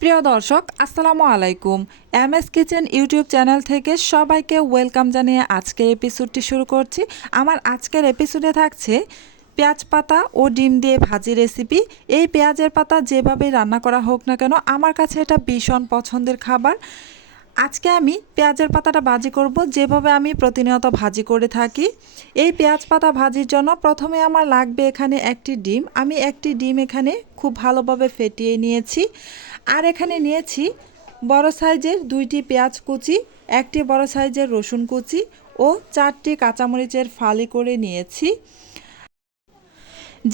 প্রিয় দর্শক আসসালামু আলাইকুম। এমএস কিচেন ইউটিউব চ্যানেল থেকে সবাইকে ওয়েলকাম জানিয়ে আজকের এপিসোডটি শুরু করছি। আমার আজকের এপিসোডে থাকছে পেঁয়াজ পাতা ও ডিম দিয়ে ভাজি রেসিপি। এই পেঁয়াজের পাতা যেভাবেই রান্না করা হোক না কেন, আমার কাছে এটা ভীষণ পছন্দের খাবার। আজকে আমি পেঁয়াজের পাতাটা ভাজি করব যেভাবে আমি প্রতিনিয়ত ভাজি করে থাকি। এই পেঁয়াজ পাতা ভাজির জন্য প্রথমে আমার লাগবে এখানে একটি ডিম। আমি একটি ডিম এখানে খুব ভালোভাবে ফেটিয়ে নিয়েছি। আর এখানে নিয়েছি বড় সাইজের 2টি পেঁয়াজ কুচি, একটি বড় সাইজের রসুন কুচি ও 4টি কাঁচামরিচের ফালি করে নিয়েছি।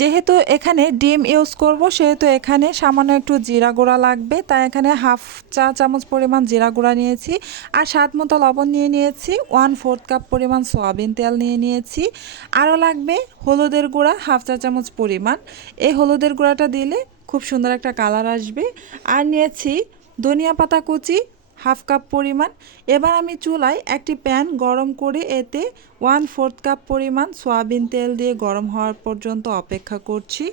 যেহেতু এখানে ডিম ইউজ করব সেহেতু এখানে সামান্য একটু জিরা গুঁড়া লাগবে, তাই এখানে হাফ চা চামচ পরিমাণ জিরা গুঁড়া নিয়েছি। আর স্বাদ মতো লবণ নিয়ে নিয়েছি। 1/4 কাপ পরিমাণ সয়াবিন তেল নিয়ে নিয়েছি। আরও লাগবে হলুদের গুঁড়া হাফ চা চামচ পরিমাণ। এই হলুদের গুঁড়াটা দিলে খুব সুন্দর একটা কালার আসবে। আর নিয়েছি ধনিয়া পাতা কুচি হাফ কাপ পরিমাণ। এবার আমি চুলায় একটি প্যান গরম করে এতে 1/4 কাপ পরিমাণ সয়াবিন তেল দিয়ে গরম হওয়ার পর্যন্ত অপেক্ষা করছি।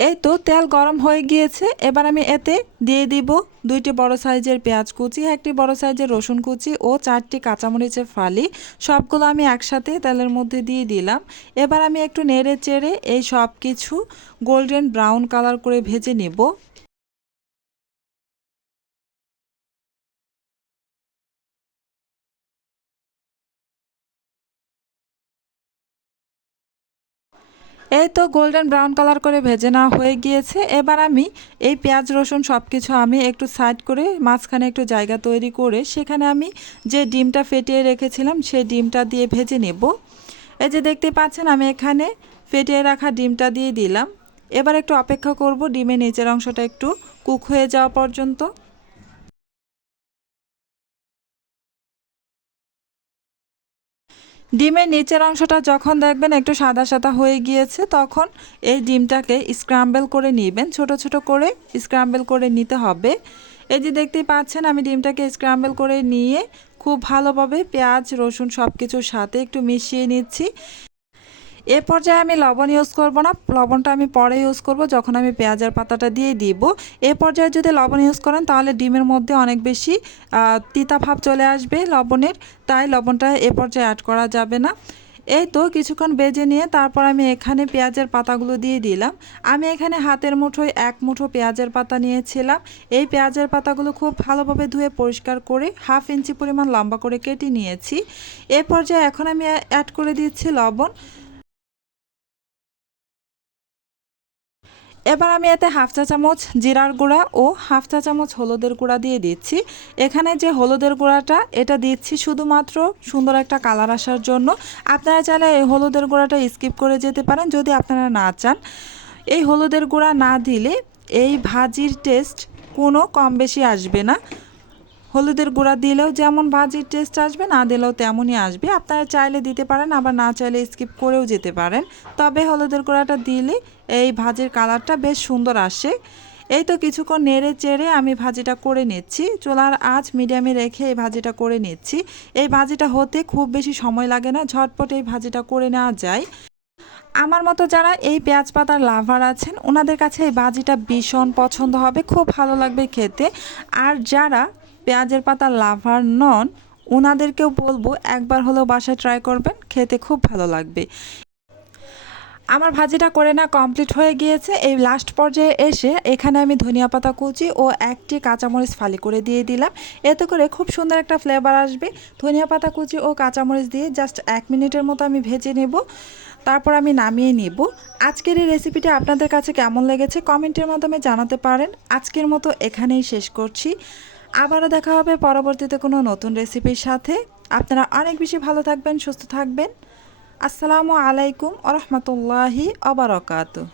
এই তো তেল গরম হয়ে গিয়েছে। এবার আমি এতে দিয়ে দিব 2টি বড় সাইজের পেঁয়াজ কুচি, একটি বড় সাইজের রসুন কুচি ও 4টি কাঁচামরিচের ফালি। সবগুলো আমি একসাথে তেলের মধ্যে দিয়ে দিলাম। এবার আমি একটু নেড়ে চেড়ে এই সব কিছু গোল্ডেন ব্রাউন কালার করে ভেজে নেব। এই তো গোল্ডেন ব্রাউন কালার করে ভেজে নেওয়া হয়ে গিয়েছে। এবার আমি এই পেঁয়াজ রসুন সব কিছু আমি একটু সাইড করে মাঝখানে একটু জায়গা তৈরি করে সেখানে আমি যে ডিমটা ফেটিয়ে রেখেছিলাম সেই ডিমটা দিয়ে ভেজে নেব। এই যে দেখতে পাচ্ছেন আমি এখানে ফেটিয়ে রাখা ডিমটা দিয়ে দিলাম। এবার একটু অপেক্ষা করব ডিমের নিচের অংশটা একটু কুক হয়ে যাওয়া পর্যন্ত। ডিমের নিচের অংশটা যখন দেখবেন একটু সাদা সাদা হয়ে গিয়েছে তখন এই ডিমটাকে স্ক্রাম্বল করে নেবেন, ছোট ছোট করে স্ক্রাম্বল করে নিতে হবে। এই যে দেখতেই পাচ্ছেন আমি ডিমটাকে স্ক্রাম্বল করে নিয়ে খুব ভালোভাবে পেঁয়াজ রসুন সব কিছুর সাথে একটু মিশিয়ে নিচ্ছি। এ পর্যায়ে আমি লবণ ইউজ করব না, লবণটা আমি পরে ইউজ করব যখন আমি পেঁয়াজের পাতাটা দিয়ে দিব। এ পর্যায়ে যদি লবণ ইউজ করেন তাহলে ডিমের মধ্যে অনেক বেশি তিতা ভাব চলে আসবে লবণের, তাই লবণটা এ পর্যায়ে অ্যাড করা যাবে না। এই তো কিছুক্ষণ ভেজে নিয়ে তারপর আমি এখানে পেঁয়াজের পাতাগুলো দিয়ে দিলাম। আমি এখানে হাতের মুঠোয় 1 মুঠো পেঁয়াজের পাতা নিয়েছিলাম। এই পেঁয়াজের পাতাগুলো খুব ভালোভাবে ধুয়ে পরিষ্কার করে 1/2 ইঞ্চি পরিমাণ লম্বা করে কেটে নিয়েছি। এ পর্যায়ে এখন আমি অ্যাড করে দিচ্ছি লবণ। এবার আমি এতে হাফ চা চামচ জিরার গুঁড়া ও হাফ চা চামচ হলুদের গুঁড়া দিয়ে দিচ্ছি। এখানে যে হলুদের গুঁড়াটা এটা দিচ্ছি শুধুমাত্র সুন্দর একটা কালার আসার জন্য। আপনারা চাইলে এই হলুদের গুঁড়াটা স্কিপ করে যেতে পারেন যদি আপনারা না চান। এই হলুদের গুঁড়া না দিলে এই ভাজির টেস্ট কোনো কম বেশি আসবে না। হলুদের গুঁড়া দিলেও যেমন ভাজির টেস্ট আসবে, না দিলেও তেমনই আসবে। আপনারা চাইলে দিতে পারেন, আবার না চাইলে স্কিপ করেও যেতে পারেন। তবে হলুদের গুঁড়াটা দিলে এই ভাজির কালারটা বেশ সুন্দর আসে। এই তো কিছুক্ষণ নেড়ে চেড়ে আমি ভাজিটা করে নিচ্ছি। চুলার আঁচ মিডিয়ামে রেখে এই ভাজিটা করে নিচ্ছি। এই ভাজিটা হতে খুব বেশি সময় লাগে না, ঝটপট এই ভাজিটা করে নেওয়া যায়। আমার মতো যারা এই পেঁয়াজ পাতার লাভার আছেন ওনাদের কাছে এই ভাজিটা ভীষণ পছন্দ হবে, খুব ভালো লাগবে খেতে। আর যারা পেঁয়াজের পাতার লাভার নন ওনাদেরকেও বলবো একবার হলেও বাসায় ট্রাই করবেন, খেতে খুব ভালো লাগবে। আমার ভাজিটা করে না কমপ্লিট হয়ে গিয়েছে। এই লাস্ট পর্যায়ে এসে এখানে আমি ধনিয়া পাতা কুচি ও একটি কাঁচামরিচ ফালি করে দিয়ে দিলাম। এতে করে খুব সুন্দর একটা ফ্লেভার আসবে। ধনিয়া পাতা কুচি ও কাঁচামরিচ দিয়ে জাস্ট 1 মিনিটের মতো আমি ভেজে নেব, তারপর আমি নামিয়ে নিব। আজকের এই রেসিপিটা আপনাদের কাছে কেমন লেগেছে কমেন্টের মাধ্যমে জানাতে পারেন। আজকের মতো এখানেই শেষ করছি। আবারও দেখা হবে পরবর্তীতে কোনো নতুন রেসিপির সাথে। আপনারা অনেক বেশি ভালো থাকবেন, সুস্থ থাকবেন। আসসালামু আলাইকুম ওয়া রাহমাতুল্লাহি ওয়া বারাকাতুহু।